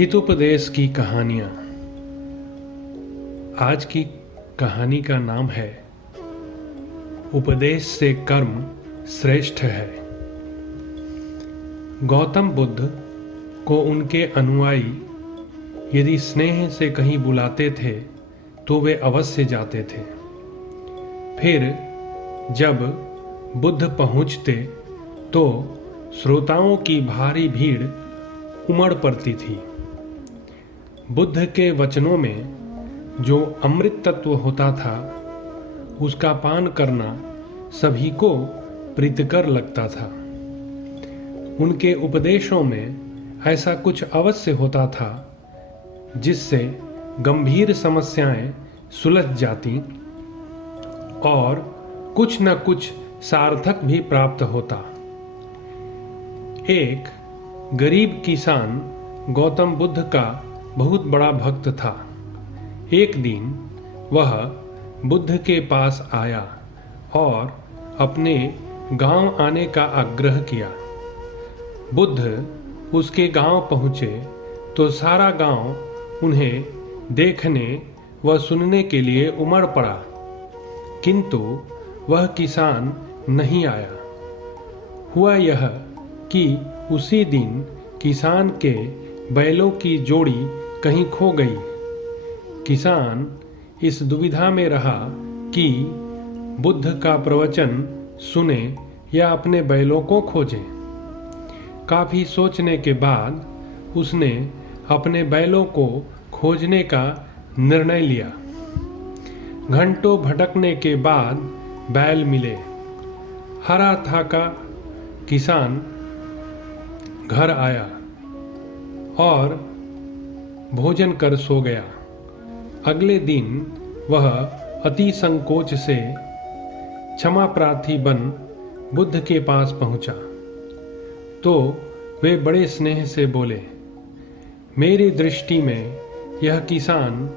हितोपदेश की कहानियां। आज की कहानी का नाम है उपदेश से कर्म श्रेष्ठ है। गौतम बुद्ध को उनके अनुयायी यदि स्नेह से कहीं बुलाते थे तो वे अवश्य जाते थे। फिर जब बुद्ध पहुंचते तो श्रोताओं की भारी भीड़ उमड़ पड़ती थी। बुद्ध के वचनों में जो अमृत तत्व होता था उसका पान करना सभी को प्रीतिकर लगता था। उनके उपदेशों में ऐसा कुछ अवश्य होता था जिससे गंभीर समस्याएं सुलझ जाती और कुछ न कुछ सार्थक भी प्राप्त होता। एक गरीब किसान गौतम बुद्ध का बहुत बड़ा भक्त था। एक दिन वह बुद्ध के पास आया और अपने गांव आने का आग्रह किया। बुद्ध उसके गांव पहुंचे तो सारा गांव उन्हें देखने व सुनने के लिए उमड़ पड़ा, किंतु वह किसान नहीं आया। हुआ यह कि उसी दिन किसान के बैलों की जोड़ी कहीं खो गई। किसान इस दुविधा में रहा कि बुद्ध का प्रवचन सुने या अपने बैलों को खोजे। काफी सोचने के बाद उसने अपने बैलों को खोजने का निर्णय लिया। घंटों भटकने के बाद बैल मिले। हरा थाका किसान घर आया और भोजन कर सो गया। अगले दिन वह अति संकोच से क्षमा प्रार्थी बन बुद्ध के पास पहुंचा तो वे बड़े स्नेह से बोले, मेरी दृष्टि में यह किसान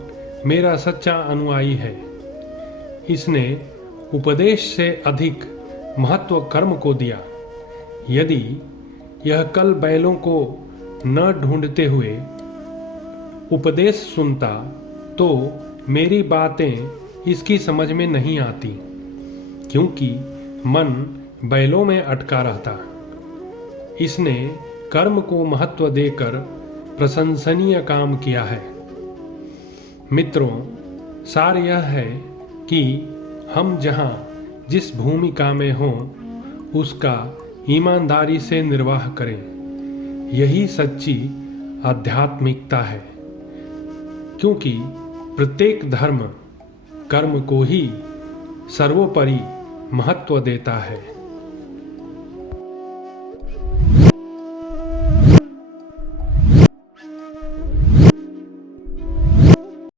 मेरा सच्चा अनुयायी है। इसने उपदेश से अधिक महत्व कर्म को दिया। यदि यह कल बैलों को न ढूंढते हुए उपदेश सुनता तो मेरी बातें इसकी समझ में नहीं आती, क्योंकि मन बैलों में अटका रहता। इसने कर्म को महत्व देकर प्रशंसनीय काम किया है। मित्रों, सार यह है कि हम जहाँ जिस भूमिका में हों उसका ईमानदारी से निर्वाह करें। यही सच्ची आध्यात्मिकता है, क्योंकि प्रत्येक धर्म कर्म को ही सर्वोपरि महत्व देता है।